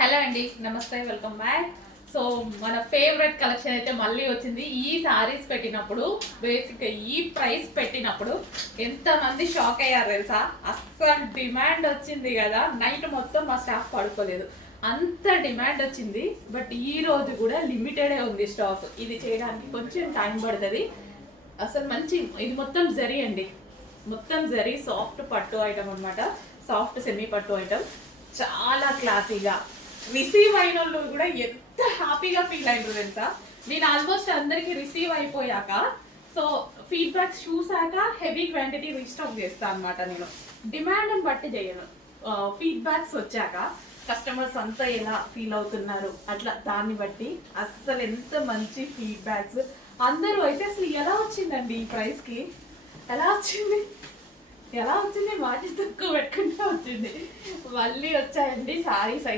Hello అండి, నమస్తే, welcome back. So మన ఫేవరెట్ కలెక్షన్ అయితే మళ్ళీ వచ్చింది. ఈ సారీస్ పెట్టినప్పుడు బేసిక్గా ఈ ప్రైస్ పెట్టినప్పుడు ఎంతమంది షాక్ అయ్యారు తెలుసా. అస్సలు డిమాండ్ వచ్చింది కదా, నైట్ మొత్తం మా స్టాఫ్ పడుకోలేదు, అంత డిమాండ్ వచ్చింది. బట్ ఈ రోజు కూడా లిమిటెడే ఉంది స్టాక్. ఇది చేయడానికి కొంచెం టైం పడుతుంది. అసలు మంచి, ఇది మొత్తం జరీ అండి, మొత్తం జరీ సాఫ్ట్ పట్టు ఐటమ్ అనమాట. సాఫ్ట్ సెమీ పట్టు ఐటమ్, చాలా క్లాసీగా. రిసీవ్ అయిన వాళ్ళు కూడా ఎంత హ్యాపీగా ఫీల్ అయినారు తెలుసా. నేను ఆల్మోస్ట్ అందరికి రిసీవ్ అయిపోయాక, సో ఫీడ్బ్యాక్స్ చూసాక హెవీ క్వాంటిటీ రీస్టాక్ చేస్తాను అనమాట. నేను డిమాండ్ని బట్టి చేయను, ఫీడ్బ్యాక్స్ వచ్చాక కస్టమర్స్ అంతా ఎలా ఫీల్ అవుతున్నారు అట్లా దాన్ని బట్టి. అస్సలు ఎంత మంచి ఫీడ్బ్యాక్స్. అందరూ అయితే అసలు ఎలా వచ్చిందండి ఈ ప్రైస్కి, ఎలా వచ్చింది, ఎలా వచ్చింది, వాటి తక్కువ పెట్టుకుంటూ వచ్చింది. మళ్ళీ వచ్చాయండి సారీస్.